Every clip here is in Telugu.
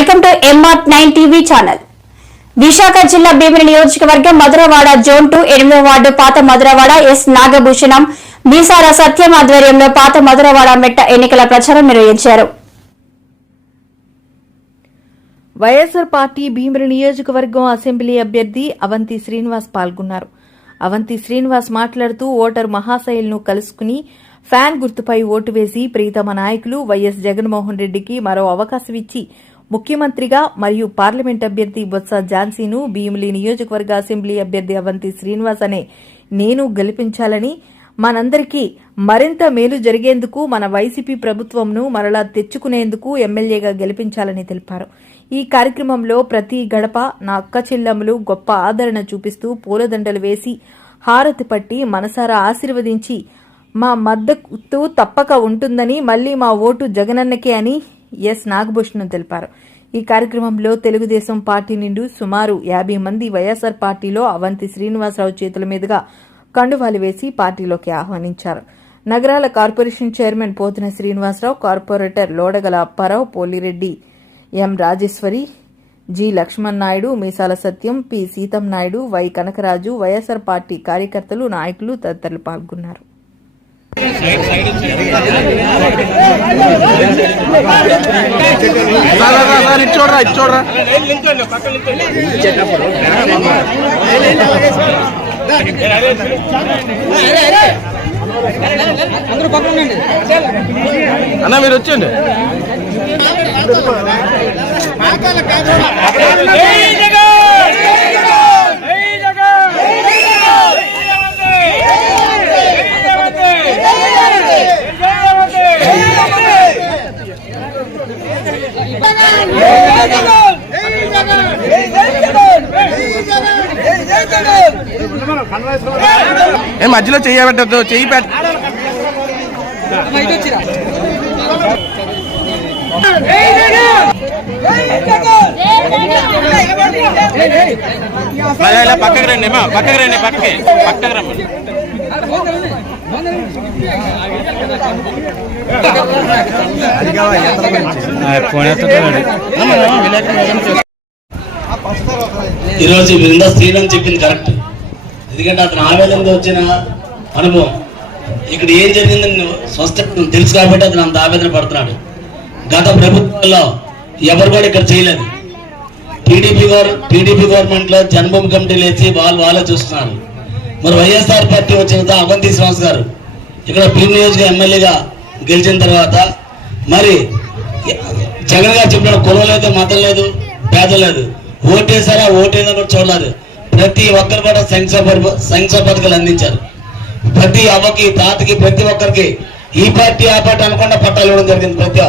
MR nine TV channel. Visakha జిల్లా భీమిని నియోజకవర్గం మధురవాడ జోన్ టూ ఎనిమిదవ వార్డు పాత మధురవాడ ఎస్ నాగభూషణం మీసాల సత్యం ఆధ్వర్యంలో పాత మధురవాడ మెట్ట ఎన్నికల ప్రచారం నిర్వహించారు. వైఎస్ఆర్ పార్టీ భీమిరి నియోజకవర్గం అసెంబ్లీ అభ్యర్థి అవంతి శ్రీనివాస్ పాల్గొన్నారు. అవంతి శ్రీనివాస్ మాట్లాడుతూ ఓటర్ మహాశైలను కలుసుకుని ఫ్యాన్ గుర్తుపై ఓటు వేసి ప్రీతమ నాయకులు వైఎస్ జగన్మోహన్ రెడ్డికి మరో అవకాశం ఇచ్చి ముఖ్యమంత్రిగా మరియు పార్లమెంట్ అభ్యర్థి బొత్స ఝాన్సీను భీమిలి నియోజకవర్గ అసెంబ్లీ అభ్యర్థి అవంతి శ్రీనివాస్ అనే నేను గెలిపించాలని మనందరికీ మరింత మేలు జరిగేందుకు మన వైసీపీ ప్రభుత్వంను మరలా తెచ్చుకునేందుకు ఎమ్మెల్యేగా గెలిపించాలని తెలిపారు. ఈ కార్యక్రమంలో ప్రతి గడప నా అక్క చెల్లెమ్మలు గొప్ప ఆదరణ చూపిస్తూ పూలదండలు వేసి హారతి పట్టి మనసారా ఆశీర్వదించి మా మద్దతు తప్పక ఉంటుందని మళ్ళీ మా ఓటు జగనన్నకే అని ఎస్ నాగభూషణం తెలిపారు. ఈ కార్యక్రమంలో తెలుగుదేశం పార్టీ నుండి సుమారు యాభై మంది వైఎస్ఆర్ పార్టీలో అవంతి శ్రీనివాసరావు చేతుల మీదుగా కండువాలు వేసి పార్టీలోకి ఆహ్వానించారు. Nagarala corporation chairman Pothuna Srinivasarao corporator Lodagala Apparao Polireddy M Rajeswari G Lakshman Naidu Meesala Satyam P Seetham Naidu Y Kanakaraju YSR party కార్యకర్తలు నాయకులు తదితరులు పాల్గొన్నారు. సార్ సార్ సార్ ఇటు చూడరా ఇటు చూడరా అన్న మీరు వచ్చేయండి ఏ మధ్యలో చెయ్యి పెట్టద్దు చెయ్యి పెట్ట ఇలా, పక్కకి రండి అమ్మా పక్కకి రండి పక్కకి పక్కకి రమ్మని ఈరోజు బృంద శ్రీరామ్ చెప్పింది కరెక్ట్. ఎందుకంటే అతను ఆవేదనతో వచ్చిన అనుభవం. ఇక్కడ ఏం జరిగిందని స్పష్టంగా తెలుసు కాబట్టి అతను అంత ఆవేదన పడుతున్నాడు. గత ప్రభుత్వంలో ఎవరు కూడా ఇక్కడ చేయలేదు. టీడీపీ గవర్ టీడీపీ గవర్నమెంట్లో జన్మభూమి కమిటీలు వేసి వాళ్ళు వాళ్ళే చూస్తున్నారు. మరి వైఎస్ఆర్ పార్టీ వచ్చిన తర్వాత అవంతి శ్రీనివాస్ గారు ఇక్కడ భీమ్ నియోజక ఎమ్మెల్యేగా గెలిచిన తర్వాత మరి జగన్ గారు చెప్పిన కులం లేదు మతం లేదు పేద లేదు. ఓటేసారా ఓటేదా కూడా చూడలేదు. ప్రతి ఒక్కరు కూడా సంక్షేమ సంక్షేమ పథకాలు అందించారు. ప్రతి అవ్వకి తాతకి ప్రతి ఒక్కరికి ఈ పార్టీ ఆ పార్టీ అనకుండా పట్టాలు ఇవ్వడం జరిగింది. ప్రతి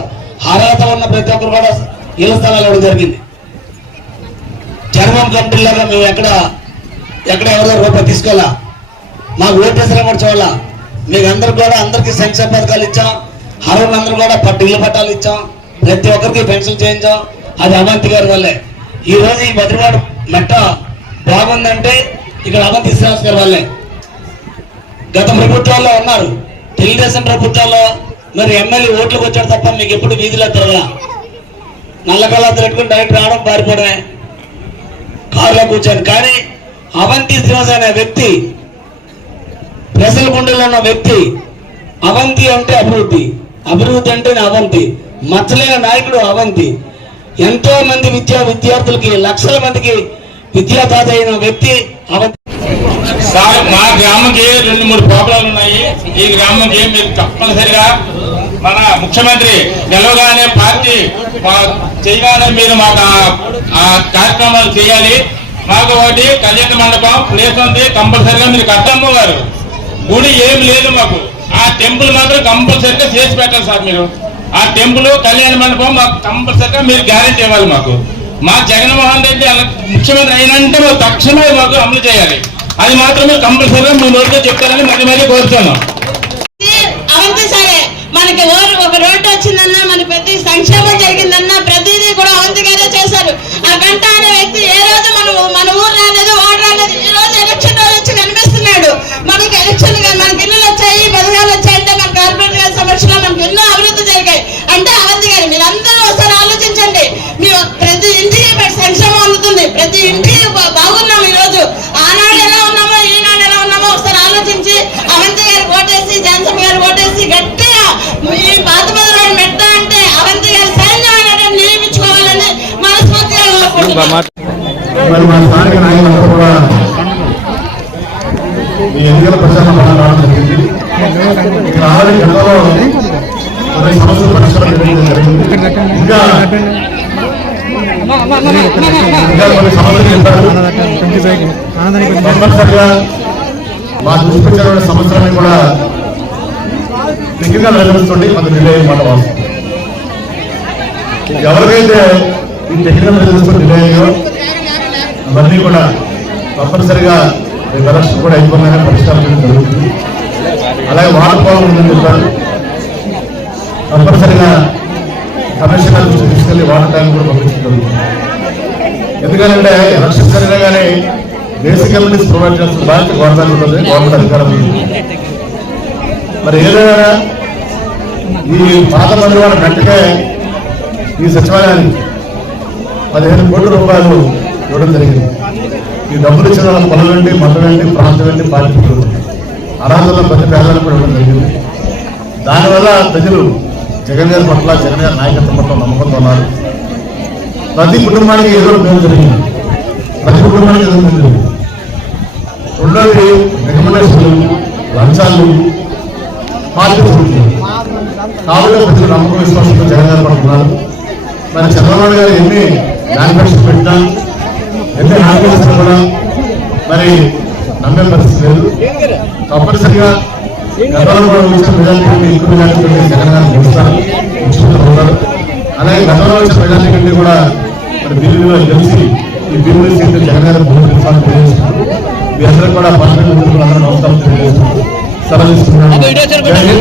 అర్హత ఉన్న ప్రతి ఒక్కరు కూడా ఇళ్ళ స్థలాలు ఇవ్వడం జరిగింది. చర్మం కమిటీలాగా మేము ఎక్కడ ఎక్కడ ఎవరో రూపాయి తీసుకోవాలా? మాకు ఓటేసరా కూడా చూడాలా? మీకు అందరు కూడా అందరికి సంక్షేమ పథకాలు ఇచ్చాం. అర్హులందరూ అందరూ కూడా పట్టు ఇళ్ళ పట్టాలు ఇచ్చాం. ప్రతి ఒక్కరికి పెన్షన్ చేయించాం. అది అవంతి గారి వల్లే. ఈ రోజు ఈ మధురవాడ మెట్ట బాగుందంటే ఇక్కడ అవంతి శ్రీనివాస్ గారి వాళ్ళే. గత ప్రభుత్వాల్లో ఉన్నారు. తెలుగుదేశం ప్రభుత్వాల్లో మరి ఎమ్మెల్యే ఓట్లకు వచ్చాడు తప్ప మీకు ఎప్పుడు వీధిలో తిరగల నల్ల తిరగకుండా డైరెక్ట్ రావడం పారిపోవడమే. కారులో కూర్చొని. కానీ అవంతి శ్రీనివాస్ అనే వ్యక్తి ప్రజల గుండెలో ఉన్న వ్యక్తి అవంతి అంటే అభివృద్ధి. అభివృద్ధి అంటే అవంతి. మచ్చలేని నాయకుడు అవంతి. ఎంతో మంది విద్యా విద్యార్థులకి లక్షల మందికి విద్యాదాత అయిన వ్యక్తి సార్ మా గ్రామంకి రెండు మూడు ప్రాబ్లాలు ఉన్నాయి. ఈ గ్రామంకి మీరు తప్పనిసరిగా మన ముఖ్యమంత్రి గెలవగానే పార్టీ చేయగానే మీరు మాకు ఆ- కార్యక్రమాలు చేయాలి. మాకు ఒకటి కళ్యాణ మండపం ప్లేస్ ఉంది. కంపల్సరిగా మీరు కట్టమ్మ గారు. గుడి ఏం లేదు మాకు. ఆ టెంపుల్ మాత్రం కంపల్సరిగా చేసి పెట్టాలి సార్ మీరు. ఆ టెంపుల్ కళ్యాణ మండపం మాకు కంపల్సరిగా మీరు గ్యారెంటీ ఇవ్వాలి మాకు. మా జగన్మోహన్ రెడ్డి ముఖ్యమంత్రి అయినంటే మేము తక్షణమే మాకు అమలు చేయాలి. అది మాత్రమే కంపల్సరీగా మీ నోటితో చెప్తారని మరీ మరీ కోరుతున్నాం. అవంతే సరే మనకి ఓరు ఒక రోడ్డు వచ్చిందన్నా మన ప్రతి సంక్షేమం జరిగిందన్నా ప్రతిదీ కూడా అవంతి గారే చేశారు. ఆ గంట అనే వ్యక్తి ఏ రోజు మన మన ఊరు రాలేదు. మరి మన స్థానిక నాయకులందరూ కూడా ఈ ఎన్నికల ప్రచారం రావడం జరిగింది. ఇక్కడ ఆల్రెడీ గతంలో కొన్ని సమస్యలు పరిష్కారం జరిగింది. ఇంకా ఇంకా కొన్ని సమస్యలు చెప్పారు. మా కూడా దగ్గరగా నెరవేరుస్తుంటే కొంత డిలే మాట వాస్తవం ఎవరికైతే టెక్నికల్ రిజల్ట్స్ డిలే అయ్యో అవన్నీ కూడా తప్పనిసరిగా రేపు ఎలక్షన్ కూడా అయిపోయినా పరిష్కారం జరుగుతుంది. అలాగే వాడపోవడం ఉందని చెప్పారు తప్పనిసరిగా కమిషనర్ దృష్టికి తీసుకెళ్ళి వాటర్ ట్యాంక్ కూడా పంపించడం ఎందుకంటే ఎలక్షన్ జరిగినాగానే బేసిక్ కమ్యూనిటీస్ ప్రొవైడ్ చేస్తున్న బాధ్యత గవర్నమెంట్ ఉంటుంది గవర్నమెంట్ అధికారం మరి ఏదైనా ఈ పాత మంది వాళ్ళ వెంటనే ఈ సచివాలయానికి పదిహేను కోట్ల రూపాయలు ఇవ్వడం జరిగింది. ఈ డబ్బులు ఇచ్చిన వాళ్ళ పనులు ఏంటి మండలం ప్రాంతం అండి పార్టీ అర్హతల ప్రతి పేదలకు కూడా ఇవ్వడం జరిగింది. దానివల్ల ప్రజలు జగన్ గారి పట్ల జగన్ గారి నాయకత్వం పట్ల నమ్మకంతో ఉన్నారు ప్రతి కుటుంబానికి ఏదో ఒక మేలు జరిగింది. ప్రతి కుటుంబానికి ఏదో మేలు జరిగింది. రెండోది రికమెండేషన్లు లంచాలు పార్టీ కాబట్టి ప్రజలు నమ్మకం విశ్వాసంతో జగన్ గారు పడుతున్నారు మరి చంద్రబాబు గారు ఎన్ని పెట్టినా ఎన్ని హామీలు ఇచ్చినా కూడా మరి నమ్మే పరిస్థితి లేదు. తప్పనిసరిగా గతంలో కూడా వచ్చిన ఎక్కువ పెట్టి జగన్ గెలుస్తారు ముఖ్యమంత్రి అలాగే గతంలో వచ్చిన ప్రజల కంటే కూడా మరి బిల్లులో గెలిచి ఈ బిల్లు సీట్లు జగన్ గారు భూమి తెలియజేస్తున్నారు మీ అందరూ కూడా పార్లమెంట్ అందరూ నమస్కారం తెలియజేస్తున్నారు సెలవు.